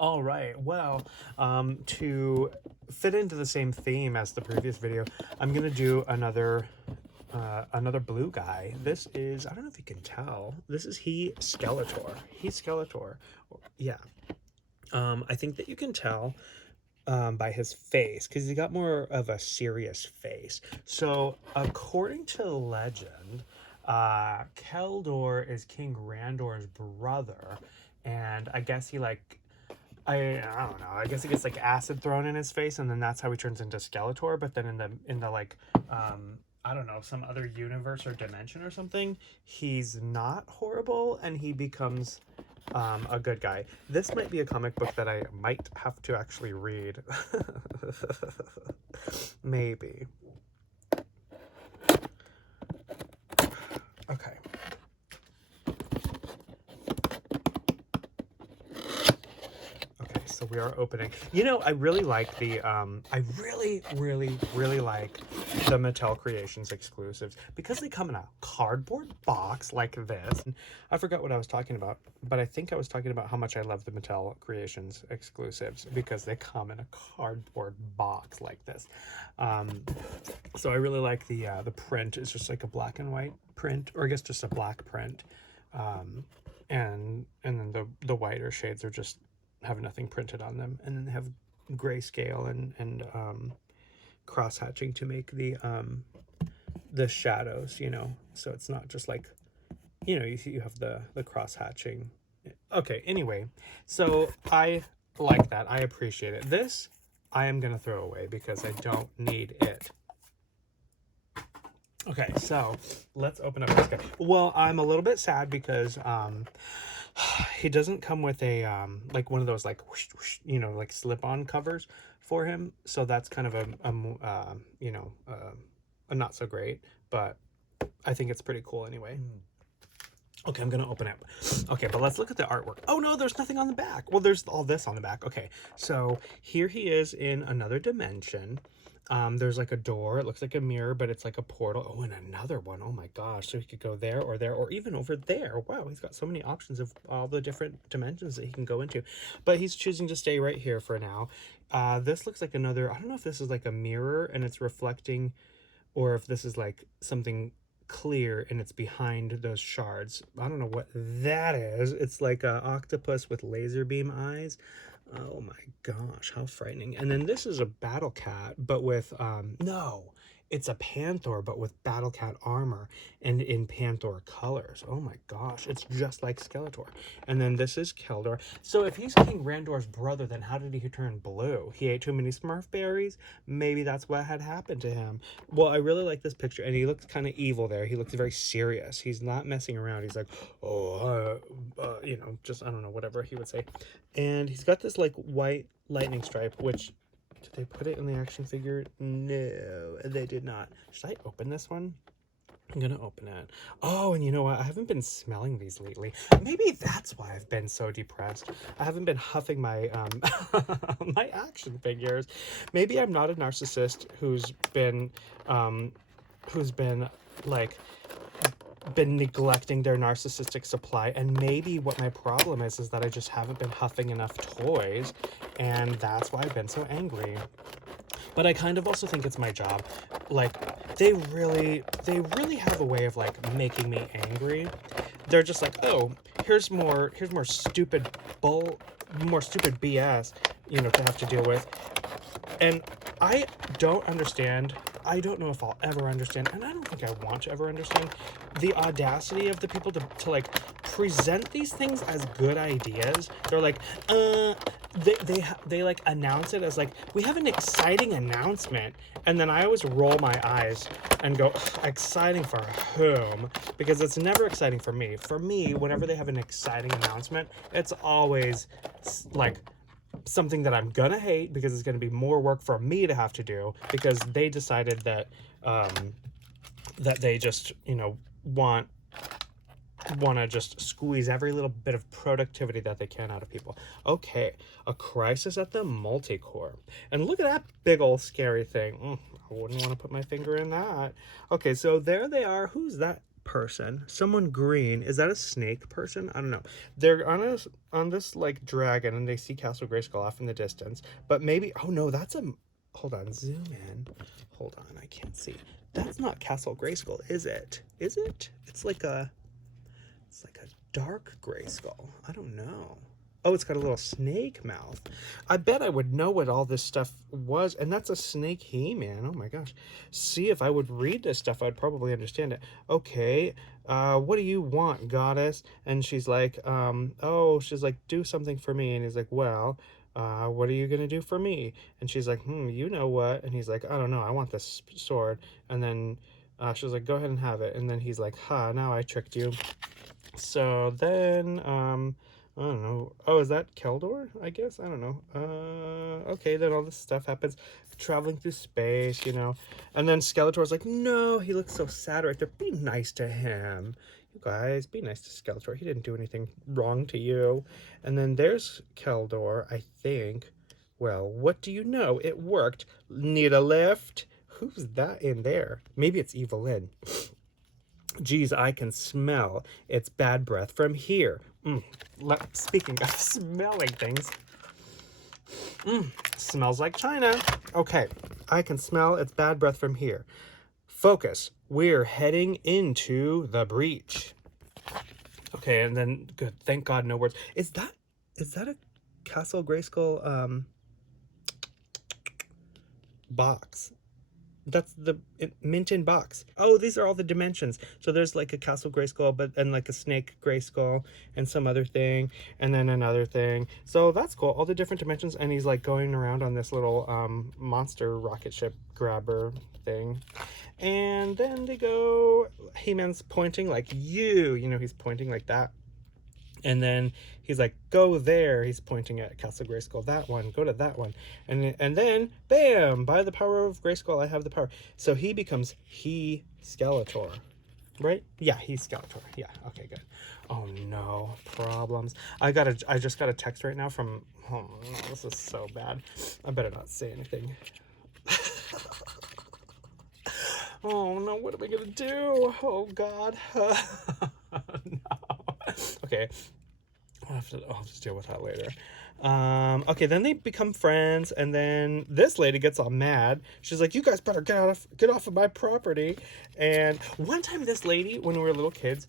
All right, well, to fit into the same theme as the previous video, I'm gonna do another blue guy. This is, I don't know if you can tell, this is HE-SKELETOR. HE-SKELETOR, yeah. I think that you can tell by his face, because he's got more of a serious face. So, according to legend, Keldor is King Randor's brother, and I guess he I don't know. I guess he gets like acid thrown in his face, and then that's how he turns into Skeletor. But then in the like I don't know, some other universe or dimension or something, he's not horrible, and he becomes a good guy. This might be a comic book that I might have to actually read. Maybe. Okay. So we are opening. You know, I really like the I really like the Mattel Creations exclusives because they come in a cardboard box like this. I forgot what I was talking about, but I think I was talking about how much I love the Mattel Creations exclusives because they come in a cardboard box like this. So I really like the print. It's just like a black and white print, or I guess just a black print. And then the whiter shades are just have nothing printed on them, and then they have grayscale and cross hatching to make the shadows, you know, so it's not just like, you know, you have the cross hatching. Okay, anyway, so I like that. I appreciate it. This I am gonna throw away because I don't need it. Okay, so let's open up this guy. Well, I'm a little bit sad because he doesn't come with a like one of those like whoosh, whoosh, you know, like slip-on covers for him, so that's kind of a you know, a not so great, but I think it's pretty cool anyway. Okay, I'm gonna open it. Okay, but let's look at the artwork. Oh no, there's nothing on the back. Well, there's all this on the back. Okay, so here he is in another dimension. There's like a door. It looks like a mirror, but it's like a portal. Oh, and another one. Oh my gosh. So he could go there, or even over there. Wow, he's got so many options of all the different dimensions that he can go into. But he's choosing to stay right here for now. This looks like another, I don't know if this is like a mirror and it's reflecting, or if this is like something clear and it's behind those shards. I don't know what that is. It's like an octopus with laser beam eyes. Oh my gosh, how frightening. And then this is a battle cat, but with no, it's a panther, but with battle cat armor and in panther colors. Oh my gosh, it's just like Skeletor. And then this is Keldor. So if he's King Randor's brother, then how did he turn blue? He ate too many Smurf berries? Maybe that's what had happened to him. Well, I really like this picture, and he looks kind of evil there. He looks very serious. He's not messing around. He's like, oh, you know, just, I don't know, whatever he would say. And he's got this like white lightning stripe, which, did they put it in the action figure? No, they did not. Should I open this one? I'm gonna open it. Oh, and you know what? I haven't been smelling these lately. Maybe that's why I've been so depressed. I haven't been huffing my my action figures. Maybe I'm not a narcissist who's been like been neglecting their narcissistic supply, and maybe what my problem is that I just haven't been huffing enough toys, and that's why I've been so angry. But I kind of also think it's my job. Like, they really have a way of like making me angry. They're just like, oh, here's more stupid BS, you know, to have to deal with. And I don't understand. I don't know if I'll ever understand, and I don't think I want to ever understand the audacity of the people to like present these things as good ideas. They're like, they like announce it as like, we have an exciting announcement, and then I always roll my eyes and go, exciting for whom? Because it's never exciting for me. For me, whenever they have an exciting announcement, it's always like something that I'm gonna hate, because it's gonna be more work for me to have to do, because they decided that that they just, you know, want to just squeeze every little bit of productivity that they can out of people. Okay, a crisis at the Multicorp, and look at that big old scary thing. I wouldn't want to put my finger in that. Okay, so there they are. Who's that person. Someone green. Is that a snake person? I don't know. They're on this like dragon, and they see Castle Grayskull off in the distance. But maybe, oh no, that's a, hold on, zoom in. Hold on, I can't see. That's not Castle Grayskull, is it? Is it? It's like a dark Grayskull. I don't know. Oh, it's got a little snake mouth. I bet I would know what all this stuff was. And that's a snake He-Man. Oh my gosh. See, if I would read this stuff, I'd probably understand it. Okay, what do you want, goddess? And she's like, she's like, do something for me. And he's like, well, what are you going to do for me? And she's like, you know what? And he's like, I don't know. I want this sword. And then she's like, go ahead and have it. And then he's like, now I tricked you. So then, I don't know. Oh, is that Keldor? I guess? I don't know. Okay, then all this stuff happens. Traveling through space, you know. And then Skeletor's like, no, he looks so sad right there. Be nice to him. You guys, be nice to Skeletor. He didn't do anything wrong to you. And then there's Keldor, I think. Well, what do you know? It worked. Need a lift? Who's that in there? Maybe it's Evelyn. Geez, I can smell its bad breath from here. Speaking of smelling things, smells like China. Okay, I can smell its bad breath from here. Focus. We're heading into the breach. Okay, and then good. Thank God, no words. Is that a Castle Grayskull box? That's the mint in box. Oh, these are all the dimensions. So there's like a Castle Grayskull, and like a snake Grayskull, and some other thing, and then another thing. So that's cool. All the different dimensions, and he's like going around on this little monster rocket ship grabber thing. And then they go. He-Man's pointing like you know, he's pointing like that. And then he's like, go there. He's pointing at Castle Grayskull. That one. Go to that one. And then, bam! By the power of Grayskull, I have the power. So he becomes HE-SKELETOR. Right? Yeah, HE-SKELETOR. Yeah, okay, good. Oh, no. Problems. I just got a text right now from... Oh, no, this is so bad. I better not say anything. Oh, no, what am I going to do? Oh, God. No. Okay, I'll just deal with that later. Okay, then they become friends, and then this lady gets all mad. She's like, you guys better get off of my property. And one time this lady, when we were little kids,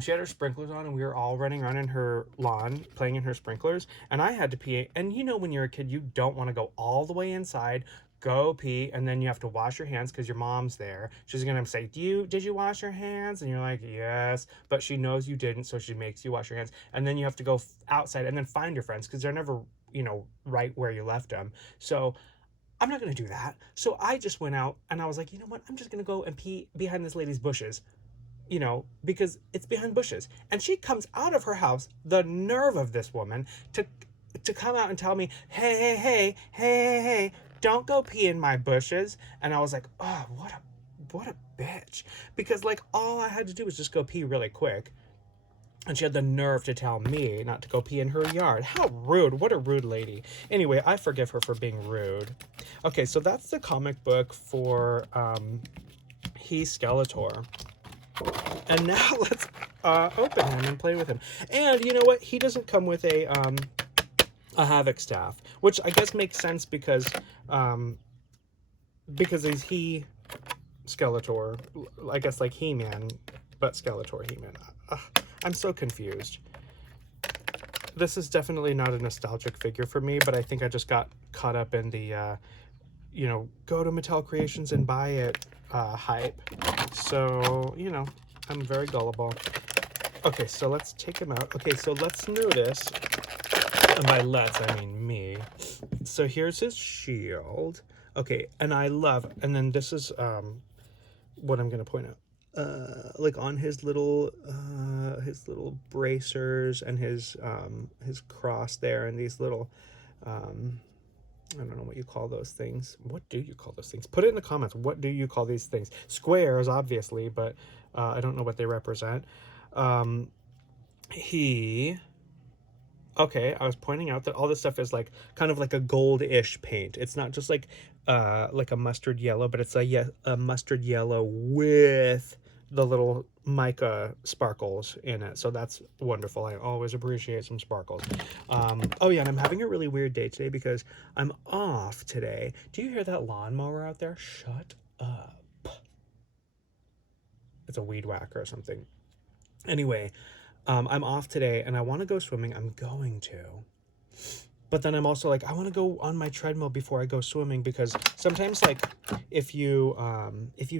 she had her sprinklers on, and we were all running around in her lawn, playing in her sprinklers, and I had to pee. And you know, when you're a kid, you don't want to go all the way inside, go pee, and then you have to wash your hands because your mom's there. She's gonna say, did you wash your hands? And you're like, yes, but she knows you didn't, so she makes you wash your hands. And then you have to go outside and then find your friends because they're never, you know, right where you left them. So I'm not gonna do that. So I just went out and I was like, you know what? I'm just gonna go and pee behind this lady's bushes, you know, because it's behind bushes. And she comes out of her house, the nerve of this woman to come out and tell me, hey, don't go pee in my bushes. And I was like, oh, what a bitch. Because like all I had to do was just go pee really quick. And she had the nerve to tell me not to go pee in her yard. How rude. What a rude lady. Anyway, I forgive her for being rude. Okay, so that's the comic book for HE-SKELETOR. And now let's open him and play with him. And you know what? He doesn't come with a Havoc Staff, which I guess makes sense because he's HE-SKELETOR, I guess like He-Man, but Skeletor He-Man. I'm so confused. This is definitely not a nostalgic figure for me, but I think I just got caught up in the, you know, go to Mattel Creations and buy it hype. So, you know, I'm very gullible. Okay, so let's take him out. Okay, so let's notice. And by let's, I mean me. So here's his shield. Okay, and then this is what I'm gonna point out. Like on his little bracers and his cross there, and these little I don't know what you call those things. What do you call those things? Put it in the comments. What do you call these things? Squares, obviously, but I don't know what they represent. Okay, I was pointing out that all this stuff is like kind of like a gold-ish paint. It's not just like a mustard yellow, but it's a mustard yellow with the little mica sparkles in it, so that's wonderful. I always appreciate some sparkles. Oh yeah, and I'm having a really weird day today because I'm off today. Do you hear that lawnmower out there? Shut up. It's a weed whacker or something. Anyway, I'm off today and I want to go swimming. I'm going to. But then I'm also like, I want to go on my treadmill before I go swimming, because sometimes, like, if you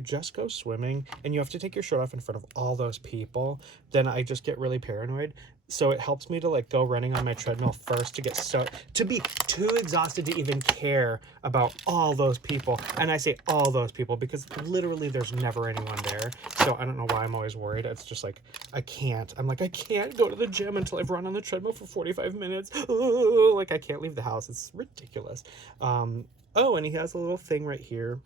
just go swimming and you have to take your shirt off in front of all those people, then I just get really paranoid. So it helps me to like go running on my treadmill first to be too exhausted to even care about all those people. And I say all those people because literally there's never anyone there. So I don't know why I'm always worried. It's just like, I can't go to the gym until I've run on the treadmill for 45 minutes. Like, I can't leave the house. It's ridiculous. Oh, and he has a little thing right here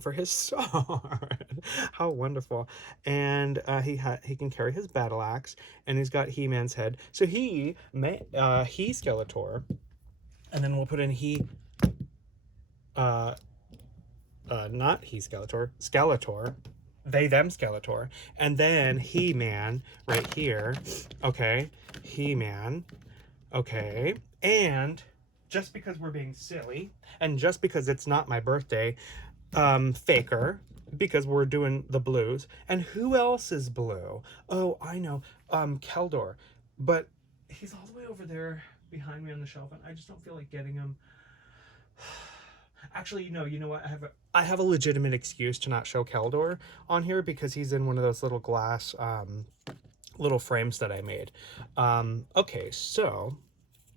for his sword. How wonderful. And he can carry his battle axe, and he's got He-Man's head. So He-Skeletor, and then we'll put in not He-Skeletor, Skeletor, they them Skeletor, and then He-Man right here. Okay, He-Man. Okay, and just because we're being silly, and just because it's not my birthday, Faker, because we're doing the blues. And who else is blue? Oh, I know, Keldor, but he's all the way over there behind me on the shelf, and I just don't feel like getting him. Actually, you know what? I have a legitimate excuse to not show Keldor on here, because he's in one of those little glass little frames that I made. Okay, so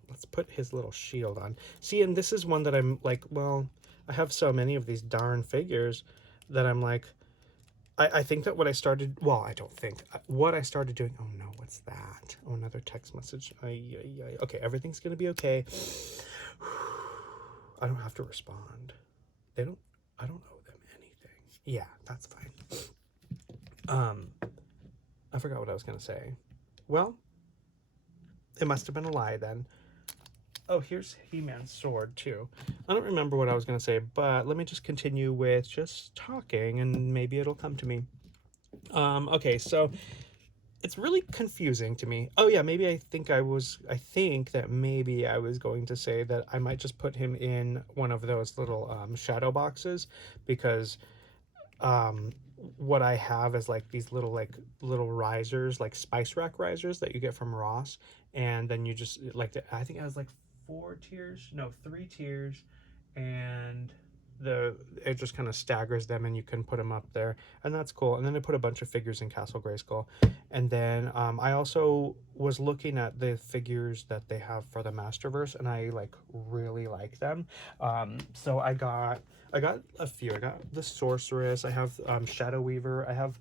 let's put his little shield on. See, and this is one that I'm like, well, I have so many of these darn figures that I'm like, I think that what I started doing, oh no, what's that? Oh, another text message. Okay, everything's gonna be okay. I don't have to respond. I don't owe them anything. Yeah, that's fine. I forgot what I was gonna say. Well, it must have been a lie then. Oh, here's He-Man's sword too. I don't remember what I was gonna say, but let me just continue with just talking and maybe it'll come to me. Okay, so it's really confusing to me. Oh yeah, maybe I think that maybe I was going to say that I might just put him in one of those little shadow boxes, because what I have is like these little risers, like spice rack risers that you get from Ross, and then you just I think it has like 3 tiers, and it just kind of staggers them and you can put them up there, and that's cool. And then I put a bunch of figures in Castle Grayskull, and then I also was looking at the figures that they have for the Masterverse, and I really like them. So I got a few. I got the Sorceress, I have Shadow Weaver, I have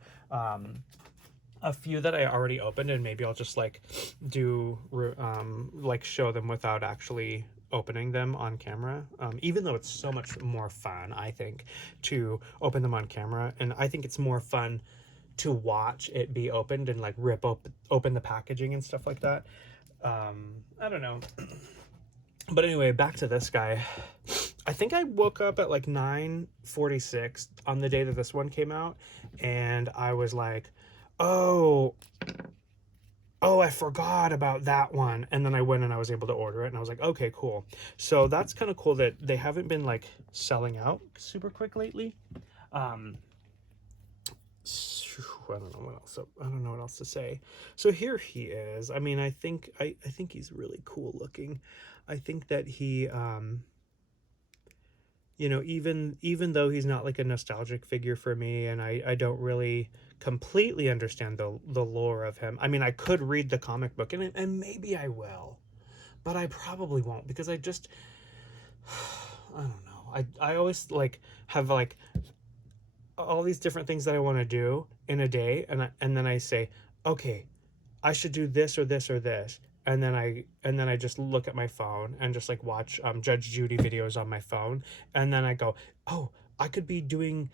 a few that I already opened, and maybe I'll just show them without actually opening them on camera, even though it's so much more fun, I think, to open them on camera. And I think it's more fun to watch it be opened and rip open the packaging and stuff like that. I don't know. But anyway, back to this guy. I think I woke up at 9:46 on the day that this one came out, and I was like, oh, I forgot about that one. And then I went and I was able to order it, and I was like, okay, cool. So that's kind of cool that they haven't been selling out super quick lately. I don't know what else to say. So here he is. I mean, I think he's really cool looking. I think that he, even though he's not a nostalgic figure for me, and I don't really completely understand the lore of him. I mean, I could read the comic book, and maybe I will, but I probably won't, because I don't know. I always have all these different things that I want to do in a day, and then I say, okay, I should do this or this or this. And then I just look at my phone and just watch Judge Judy videos on my phone, and then I go, oh, I could be doing,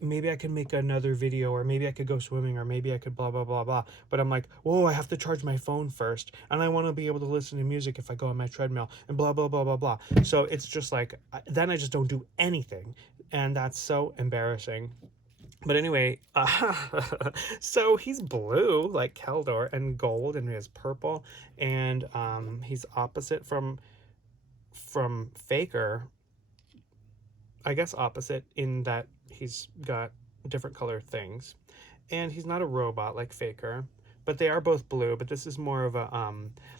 maybe I could make another video, or maybe I could go swimming, or maybe I could blah blah blah blah. But I'm like, whoa, I have to charge my phone first, and I want to be able to listen to music if I go on my treadmill, and blah blah blah blah blah. So it's just then I just don't do anything, and that's so embarrassing. But anyway, so he's blue like Keldor and gold, and he has purple, and he's opposite from Faker. I guess opposite in that he's got different color things, and he's not a robot like Faker. But they are both blue, but this is more of a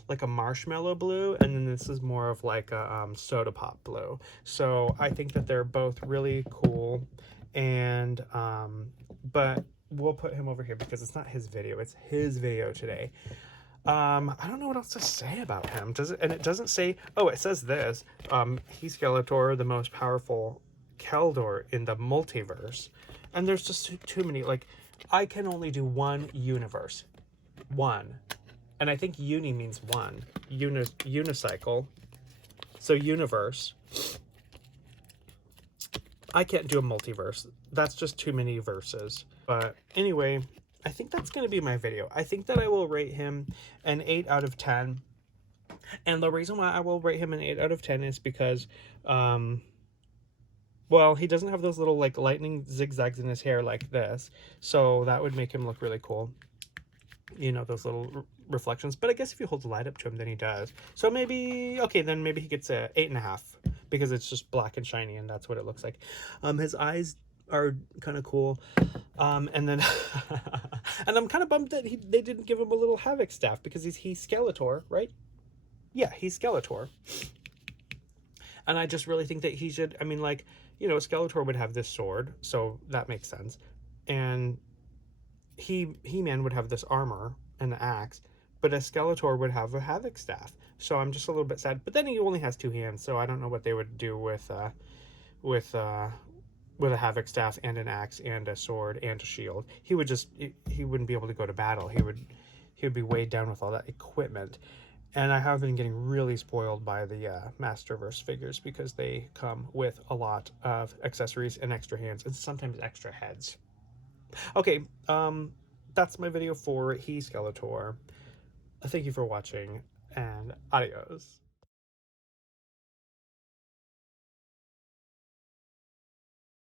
like a marshmallow blue, and then this is more of like a soda pop blue. So I think that they're both really cool, and but we'll put him over here because it's not his video, it's his video today. I don't know what else to say about him. Does it? And it doesn't say. Oh, it says this. HE-SKELETOR, the most powerful Keldor in the multiverse, and there's just too many. Like, I can only do one universe, one, and I think uni means one. Unicycle. So universe. I can't do a multiverse. That's just too many verses. But anyway, I think that's going to be my video. I think that I will rate him an 8 out of 10. And the reason why I will rate him an 8 out of 10 is because, well, he doesn't have those little, like, lightning zigzags in his hair like this. So that would make him look really cool. You know, those little reflections. But I guess if you hold the light up to him, then he does. So maybe, okay, then maybe he gets a 8.5. Because it's just black and shiny, and that's what it looks like. His eyes are kind of cool. And then, and I'm kind of bummed that they didn't give him a little Havoc Staff, because he's Skeletor, right? Yeah, he's Skeletor. And I just really think that he should, I mean, like, you know, Skeletor would have this sword, so that makes sense. And He-Man would have this armor and the axe, but a Skeletor would have a Havoc Staff. So I'm just a little bit sad. But then he only has 2 hands, so I don't know what they would do with a Havoc Staff and an axe and a sword and a shield. He wouldn't be able to go to battle. He would be weighed down with all that equipment. And I have been getting really spoiled by the Masterverse figures, because they come with a lot of accessories and extra hands, and sometimes extra heads. Okay, that's my video for HE-SKELETOR. Thank you for watching, and adios.